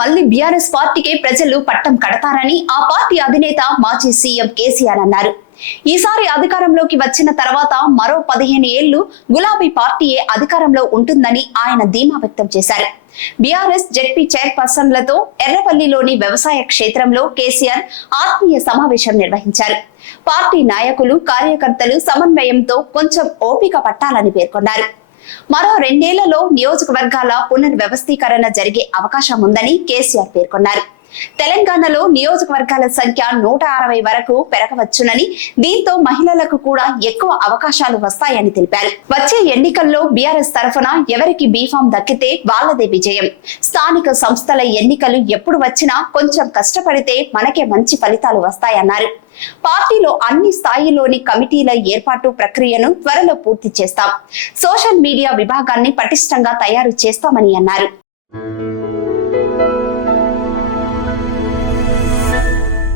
మళ్ళీ బీఆర్ఎస్ పార్టీకే ప్రజలు పట్టం కడతారని ఆ పార్టీ అధినేత మాజీ సీఎం కేసీఆర్ అన్నారు. ఈసారి అధికారంలోకి వచ్చిన తర్వాత మరో పదిహేను ఏళ్ళు గులాబీ పార్టీయే అధికారంలో ఉంటుందని ఆయన ధీమా వ్యక్తం చేశారు. బీఆర్ఎస్ జెడ్పీ చైర్పర్సన్లతో ఎర్రపల్లిలోని వ్యవసాయ క్షేత్రంలో కేసీఆర్ ఆత్మీయ సమావేశం నిర్వహించారు. పార్టీ నాయకులు కార్యకర్తలు సమన్వయంతో కొంచెం ఓపిక పట్టాలని పేర్కొన్నారు. మరో రెండేళ్ళలో నియోజకవర్గాల పునర్వ్యవస్థీకరణ జరిగే అవకాశం ఉందని కేసీఆర్ పేర్కొన్నారు. తెలంగాణలో నియోజకవర్గాల సంఖ్య నూట అరవై వరకు పెరగవచ్చునని దీంతో మహిళలకు కూడా ఎక్కువ అవకాశాలు వస్తాయని తెలిపారు. వచ్చే ఎన్నికల్లో బీఆర్ఎస్ తరఫున ఎవరికి బీఫామ్ దక్కితే వాళ్ళదే విజయం. స్థానిక సంస్థల ఎన్నికలు ఎప్పుడు వచ్చినా కొంచెం కష్టపడితే మనకే మంచి ఫలితాలు వస్తాయన్నారు. పార్టీలో అన్ని స్థాయిలోని కమిటీల ఏర్పాటు ప్రక్రియను త్వరలో పూర్తి చేస్తాం. సోషల్ మీడియా విభాగాన్ని పటిష్టంగా తయారు చేస్తామని అన్నారు.